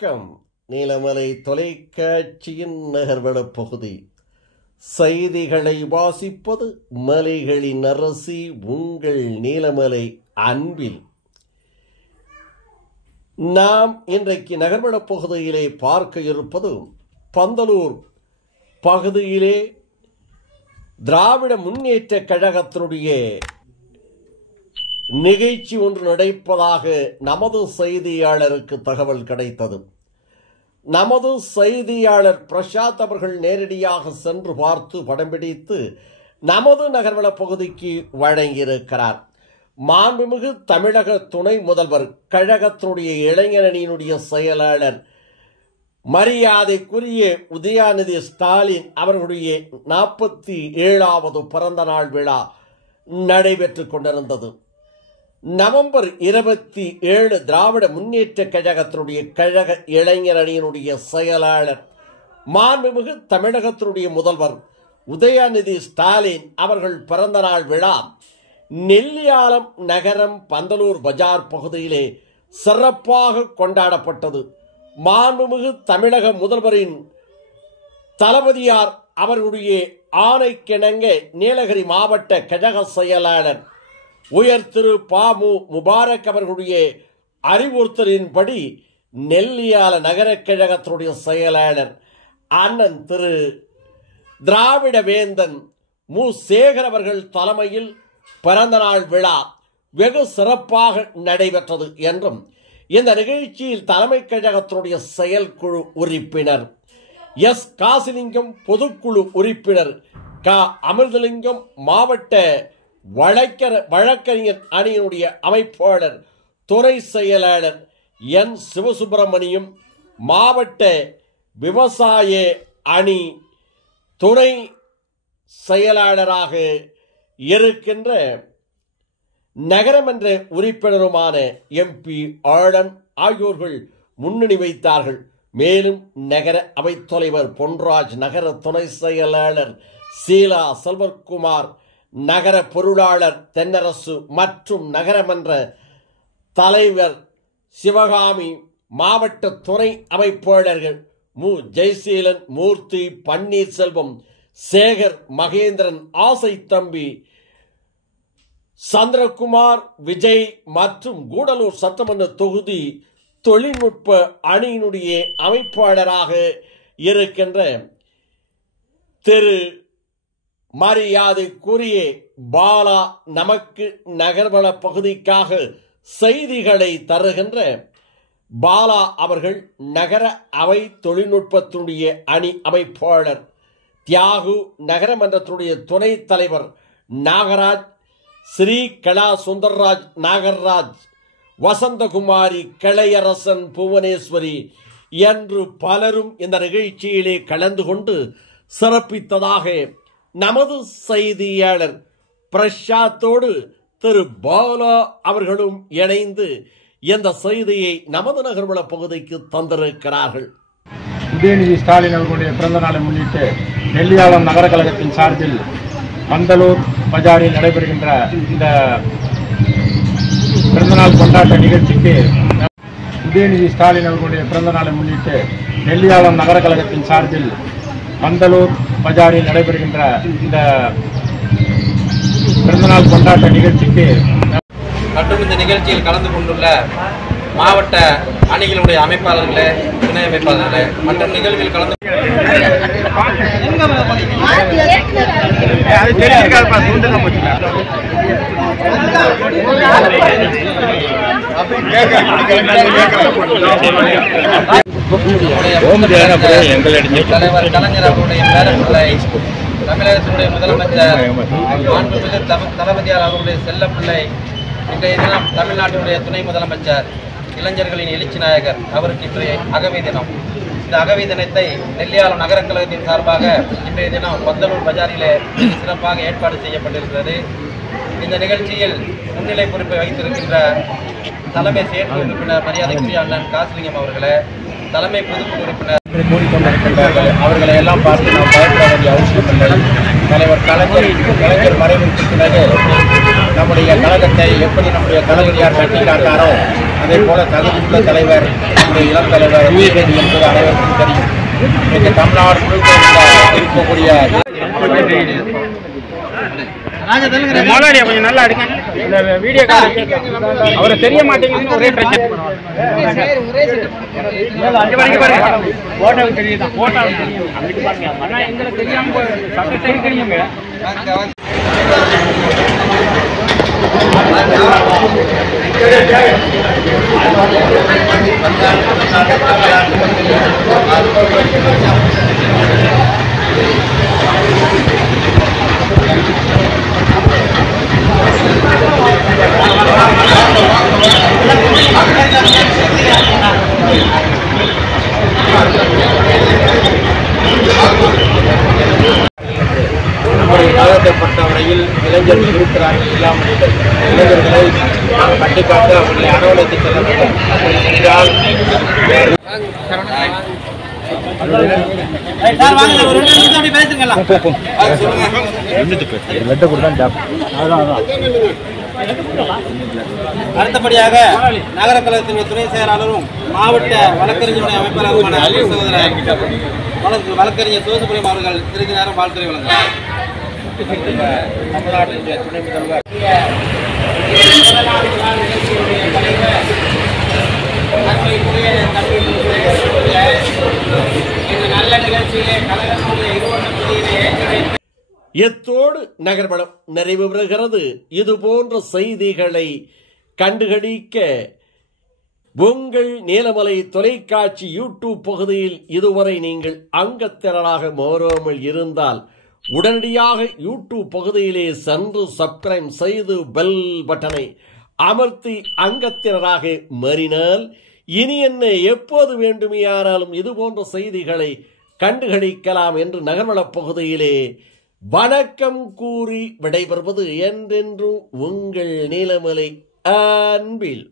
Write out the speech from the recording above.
வணக்கம். நீலமலை தொலைக்காட்சியின் நகர்வள பகுதி செய்திகளை வாசிப்பது மலைகளின் அரசி உங்கள் நீலமலை அன்பில். நாம் இன்றைக்கு நகர்வள பகுதியிலே பார்க்க இருப்பது பந்தலூர் பகுதியிலே திராவிட முன்னேற்ற கழகத்தினுடைய நிகழ்ச்சி ஒன்று நடைப்பதாக நமது செய்தியாளருக்கு தகவல் கிடைத்தது. நமது செய்தியாளர் பிரசாத் அவர்கள் நேரடியாக சென்று பார்த்து படம் பிடித்து நமது நகர்வள பகுதிக்கு வழங்கியிருக்கிறார். மாண்புமிகு தமிழக துணை முதல்வர் கழகத்தினுடைய இளைஞரணியினுடைய செயலாளர் மரியாதைக்குரிய உதயநிதி ஸ்டாலின் அவர்களுடைய 47வது பிறந்த நாள் விழா நடைபெற்றுக் கொண்டிருந்தது. நவம்பர் 27 திராவிட முன்னேற்ற கழகத்தினுடைய கழக இளைஞர் அணியினுடைய செயலாளர் மாண்புமிகு தமிழகத்தினுடைய முதல்வர் உதயநிதி ஸ்டாலின் அவர்கள் பிறந்த நாள் விழா நெல்லியாலம் நகரம் பந்தலூர் பஜார் பகுதியிலே சிறப்பாக கொண்டாடப்பட்டது. மாண்புமிகு தமிழக முதல்வரின் தளபதியார் அவர்களுடைய ஆணைக்கிணங்க நீலகிரி மாவட்ட கழக செயலாளர் உயர் திரு பாமு முபாரக் அவர்களுடைய அறிவுறுத்தலின்படி நெல்லியால நகர கழகத்தினுடைய செயலாளர் அண்ணன் திரு திராவிட வேந்தன் மு சேகர் அவர்கள் தலைமையில் பிறந்தநாள் விழா வெகு சிறப்பாக நடைபெற்றது என்றும் இந்த நிகழ்ச்சியில் தலைமை கழகத்தினுடைய செயற்குழு உறுப்பினர் எஸ் காசிலிங்கம், பொதுக்குழு உறுப்பினர் க அமிர்தலிங்கம், மாவட்ட வழக்கறிஞர் அணியினுடைய அமைப்பாளர் துணை செயலாளர் என் சிவசுப்பிரமணியம், மாவட்ட விவசாய அணி துணை செயலாளராக இருக்கின்ற நகரமன்ற உறுப்பினருமான எம்பி ஆழன் ஆகியோர்கள் முன்னணி வைத்தார்கள். மேலும் நகர அவைத்தலைவர் பொன்ராஜ், நகர துணை செயலாளர் சீலா செல்வகுமார், நகர பொருளாளர் தென்னரசு மற்றும் நகரமன்ற தலைவர் சிவகாமி, மாவட்ட துணை அமைப்பாளர்கள் மு ஜெயசீலன், மூர்த்தி, பன்னீர்செல்வம், சேகர், மகேந்திரன், ஆசை தம்பி, சந்திரகுமார், விஜய் மற்றும் கூடலூர் சட்டமன்ற தொகுதி தொழில்நுட்ப அணியினுடைய அமைப்பாளராக இருக்கின்ற திரு மரியாதைக்குரிய பாலா, நமக்கு நகர்வள பகுதிக்காக செய்திகளை தருகின்ற பாலா அவர்கள் நகர அவை தொழில்நுட்பத்தினுடைய அணி அமைப்பாளர் தியாகு, நகரமன்றத்தினுடைய துணைத் தலைவர் நாகராஜ், ஸ்ரீ கலா சுந்தர்ராஜ், நாகராஜ், வசந்தகுமாரி, கலையரசன், புவனேஸ்வரி என்று பலரும் இந்த நிகழ்ச்சியிலே கலந்து கொண்டு சிறப்பித்ததாக நமது செய்தியாளர் பிரசாத்தோடு திரு பாலா அவர்களும் இணைந்து இந்த செய்தியை நமது நகர்வள பகுதிக்கு தந்திருக்கிறார்கள். உதயநிதி ஸ்டாலின் அவர்களுடைய பிறந்த நாளை முன்னிட்டு நெல்லியாலம் நகர கழகத்தின் சார்பில் பந்தலூர் பஜாரில் நடைபெறுகின்ற இந்த பிறந்தநாள் கொண்டாட்ட நிகழ்ச்சிக்கு உதயநிதி ஸ்டாலின் அவர்களுடைய பிறந்த நாளை முன்னிட்டு நெல்லியாலம் நகர கழகத்தின் சார்பில் பந்தலூர் பஜாரில் நடைபெறுகின்ற இந்த பிறந்தநாள் கொண்டாட்ட நிகழ்ச்சிக்கு மற்றும் இந்த நிகழ்ச்சியில் கலந்து கொண்டுள்ள மாவட்ட அணிகளுடைய அமைப்பாளர்களே, துணை அமைப்பாளர்களே மற்றும் நிகழ்வில் கலந்து தலைவர் கலைஞர் அவருடைய பேரப்பிள்ளை, தமிழகத்தினுடைய முதலமைச்சர் மாண்புமிகு தளபதியார் அவருடைய செல்லப்பிள்ளை, இன்றைய தினம் தமிழ்நாட்டினுடைய துணை முதலமைச்சர், இளைஞர்களின் எழுச்சி நாயகர் அவருக்கு இன்றைய அகவை தினம். இந்த அகவை தினத்தை நெல்லியாலம் நகர கழகத்தின் சார்பாக இன்றைய தினம் பந்தலூர் பஜாரிலே சிறப்பாக ஏற்பாடு செய்யப்பட்டிருக்கிறது. இந்த நிகழ்ச்சியில் முன்னிலை பொறுப்பை வைத்திருக்கின்ற தலைமை செயற்குழு உறுப்பினர் மரியாதைக்குரிய அண்ணன் காசிலிங்கம் அவர்களே, தலைமை பொதுக்குழு உறுப்பினர் கூறிக்கொண்டிருக்கின்றார்கள். அவர்களை எல்லாம் பார்த்து நாம் பயப்பட வேண்டிய அவசியம் இல்லை. தலைவர் கலைஞர் மறைவிற்கு பிறகு நம்முடைய கழகத்தை எப்படி நம்முடைய தளபதியார் கட்டி காட்டாரோ அதே போல தகுதியுள்ள தலைவர் நம்முடைய இளம் தலைவர் உதயநிதி என்பது அனைவருக்கும் தெரியும். இன்றைக்கு தமிழ்நாடு முழுக்க இருக்கக்கூடிய கொஞ்சம் நல்லா எடுங்க. இந்த வீடியோ அவரை தெரிய மாட்டேங்குதுன்னு ஒரே பிரச்சனை. போட்டோவுக்கு தெரியுதான், போட்டோவுக்கு தெரியும். அதுக்கு பாருங்க, ஆனால் எங்களுக்கு தெரியாம சட்டத்தை தெரியுங்க. நம்முடைய காலத்தை பொறுத்தவரையில் இளைஞர்கள் இருக்கிறார்கள், இல்லாமல் இளைஞர்களை நாம் கண்டிப்பாக அவர்களை அரவணைத்து செல்ல வேண்டும். என்றால் அடுத்தபடியாக நகர கழகத்தின் துணை செயலாளரும் மாவட்ட வழக்கறிஞருடைய அமைப்பாளருமான வழக்கறிஞர் சோசுபிரமணியம் அவர்கள் சிறிது நேரம் வாழ்த்துறை வழங்குகிறார். தமிழ்நாட்டினுடைய துணை முதல்வர் எத்தோடு நகர்வளம் நிறைவு பெறுகிறது. இது போன்ற செய்திகளை கண்டுகளிக்க உங்கள் நீலமலை தொலைக்காட்சி யூடியூப் பகுதியில் இதுவரை நீங்கள் அங்கத்தினராக மாறாமல் இருந்தால் உடனடியாக யூடியூப் பகுதியிலே சென்று சப்ஸ்கிரைப் செய்து பெல் பட்டனை அமர்த்தி அங்கத்தினராக மாறினால் இனி என்ன எப்போது வேண்டுமையானாலும் இது போன்ற செய்திகளை கண்டுகளிக்கலாம் என்று நகர்வளப் பகுதியிலே வணக்கம் கூறி விடைபெறுவது என்றென்றும் உங்கள் நீலமலை அன்பில்.